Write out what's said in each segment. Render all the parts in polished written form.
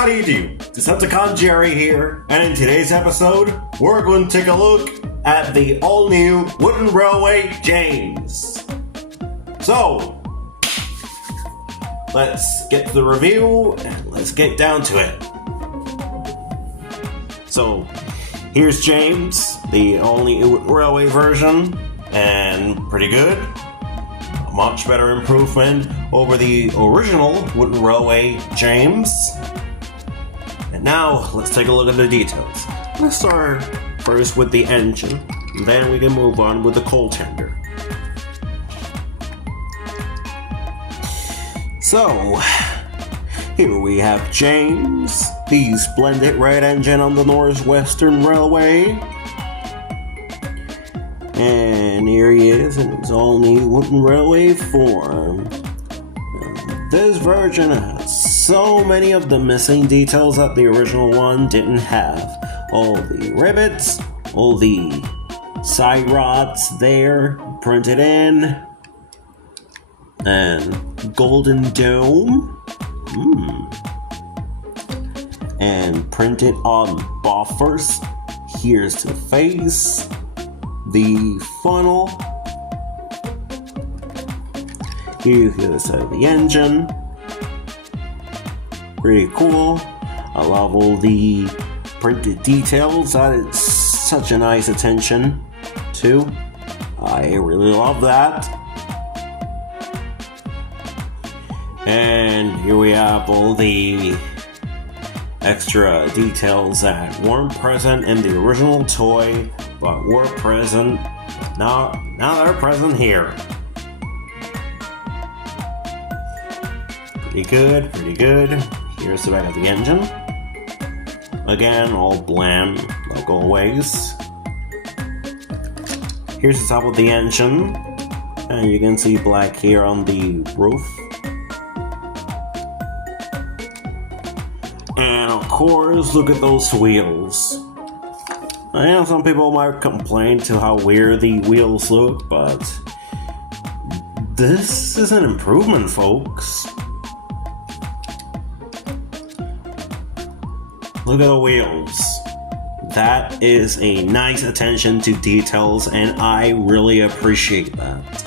how do you do? Decepticon Jerry here, and in today's episode, we're going to take a look at the all-new Wooden Railway James. So, let's get to the review, and let's get down to it. So, here's James, the all-new Railway version, and pretty good. A much better improvement over the original Wooden Railway James. And now, let's take a look at the details. Let's start first with the engine, then we can move on with the coal tender. So, here we have James, the splendid red engine on the Northwestern Railway. And here he is in his all-new Wooden Railway form. And this version has so many of the missing details that the original one didn't have. All the rivets, all the side rods there printed in, and golden dome, and printed on buffers. Here's the face, the funnel, here's the engine. Pretty cool. I love all the printed details. That is such a nice attention to. I really love that. And here we have all the extra details that weren't present in the original toy, but were present now they're present here. Pretty good. Here's the back of the engine. Again, all bland, like always. Here's the top of the engine, and you can see black here on the roof. And of course, look at those wheels. I know some people might complain to how weird the wheels look, but this is an improvement, folks. Look at the wheels. That is a nice attention to details, and I really appreciate that.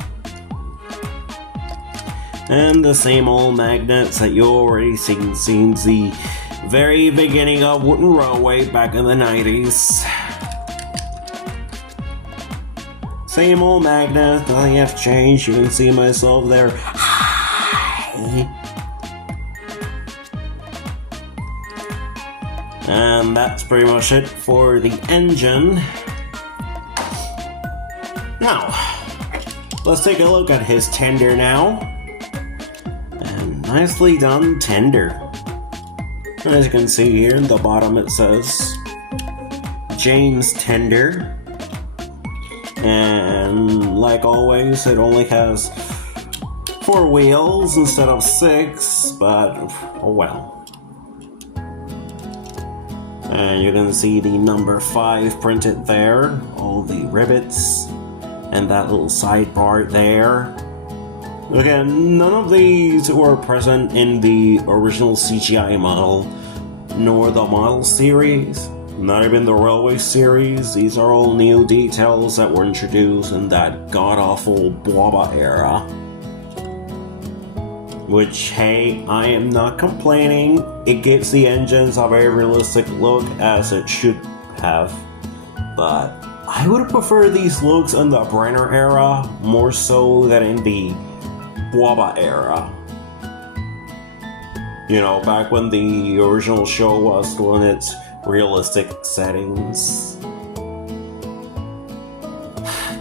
And the same old magnets that you already seen since the very beginning of Wooden Railway back in the 90s. Same old magnets, nothing has changed. You can see myself there. And that's pretty much it for the engine. Now, let's take a look at his tender now. And nicely done tender. As you can see here in the bottom it says James Tender. And like always, it only has 4 wheels instead of 6, but oh well. And you can see the number 5 printed there, all the rivets, and that little side part there. Again, none of these were present in the original CGI model, nor the model series, not even the railway series. These are all new details that were introduced in that god-awful Boba era. Which, hey, I am not complaining. It gives the engines a very realistic look, as it should have. But I would have preferred these looks in the Brenner era more so than in the Boba era. You know, back when the original show was doing its realistic settings.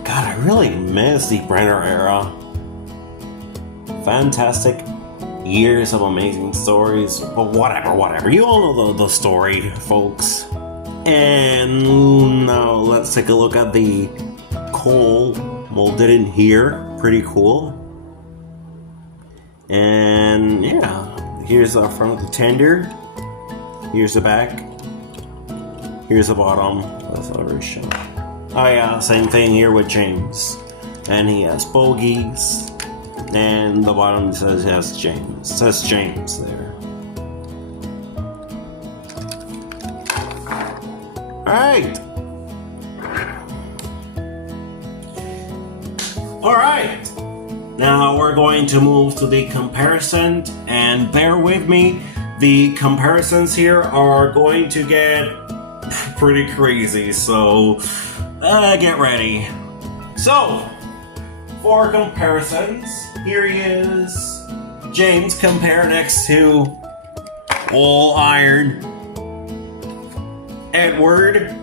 God, I really miss the Brenner era. Fantastic years of amazing stories, but whatever. You all know the story, folks. And now let's take a look at the coal molded in here. Pretty cool. And yeah, here's the front of the tender. Here's the back. Here's the bottom. That's already shown. Oh yeah, same thing here with James. And he has bogies. And the bottom says James there. Alright. Alright. Now we're going to move to the comparison, and bear with me, the comparisons here are going to get pretty crazy, so get ready. So, for comparisons, here he is. James compare next to All Iron Edward.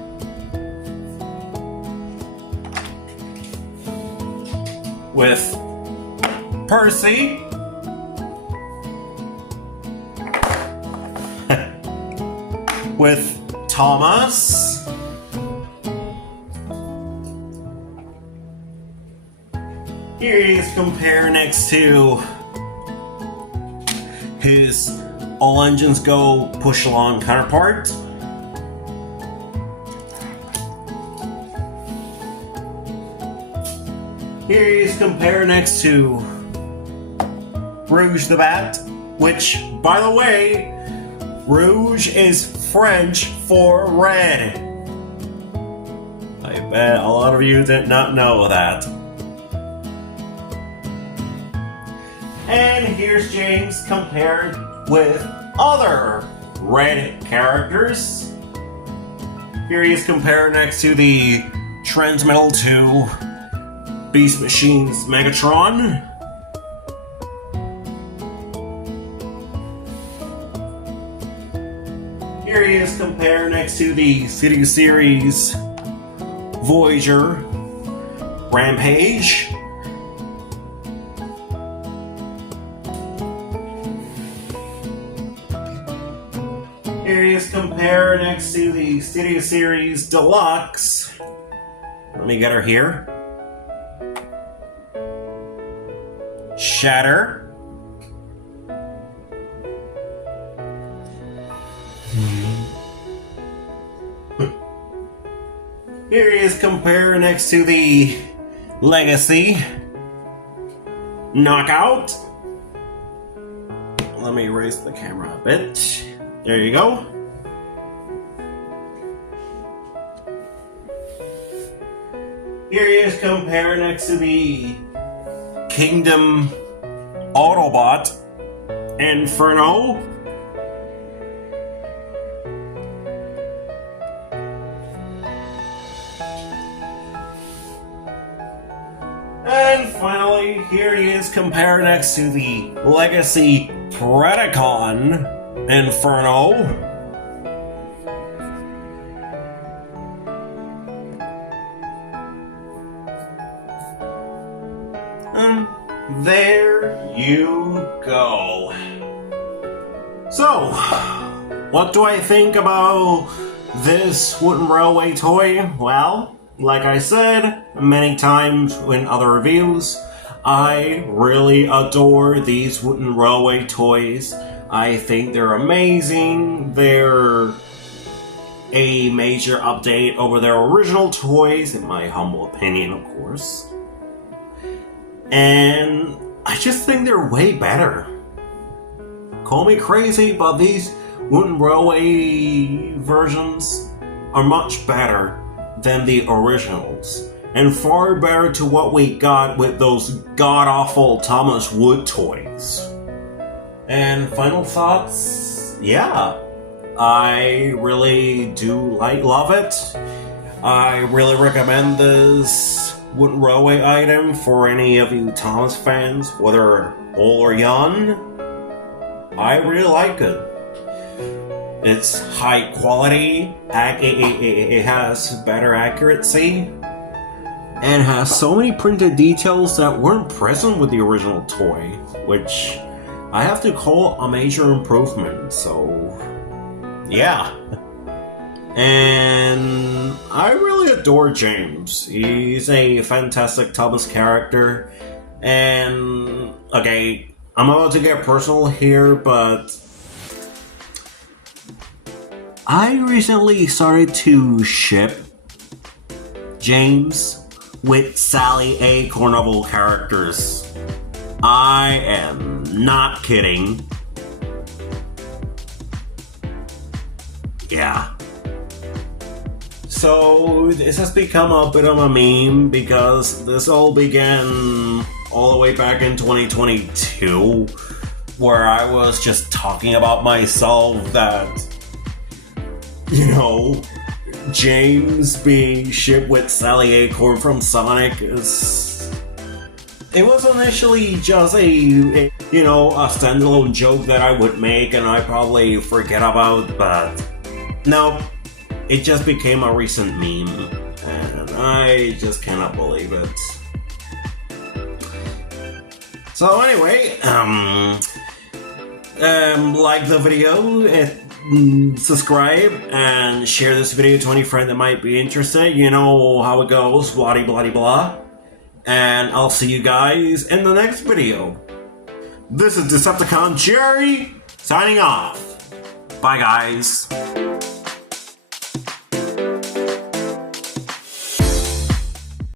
With Percy. With Thomas. Here he is compared next to his All Engines Go push along counterpart. Here he is compared next to Rouge the Bat, which, by the way, Rouge is French for red. I bet a lot of you did not know that. And here's James compared with other red characters. Here he is compared next to the Transmetal 2 Beast Machine's Megatron. Here he is compared next to the City Series Voyager Rampage. Here he is compared next to the City Series Deluxe. Let me get her here. Shatter. Here he is compared next to the Legacy Knockout. Let me raise the camera a bit. There you go. Here he is compared next to the Kingdom Autobot Inferno. And finally, here he is compared next to the Legacy Predacon Inferno. And there you go. So, what do I think about this wooden railway toy? Well, like I said many times in other reviews, I really adore these wooden railway toys. I think they're amazing. They're a major update over their original toys, in my humble opinion, of course. And I just think they're way better. Call me crazy, but these wooden railway versions are much better than the originals, and far better to what we got with those god-awful Thomas Wood toys. And final thoughts? Yeah, I really do love it. I really recommend this wooden railway item for any of you Thomas fans, whether old or young. I really like it. It's high quality, it has better accuracy, and has so many printed details that weren't present with the original toy, which I have to call a major improvement, so yeah. And I really adore James. He's a fantastic Thomas character, and okay, I'm about to get personal here, but I recently started to ship James with Sally A. Cornwell characters. I am not kidding. Yeah. So this has become a bit of a meme because this all began all the way back in 2022, where I was just talking about myself that, you know, James being shipped with Sally Acorn from Sonic is... It was initially just a standalone joke that I would make and I probably forget about, but no, it just became a recent meme, and I just cannot believe it. So anyway, like the video, subscribe, and share this video to any friend that might be interested. You know how it goes, blah blah blah. And I'll see you guys in the next video. This is Decepticon Jerry, signing off. Bye guys.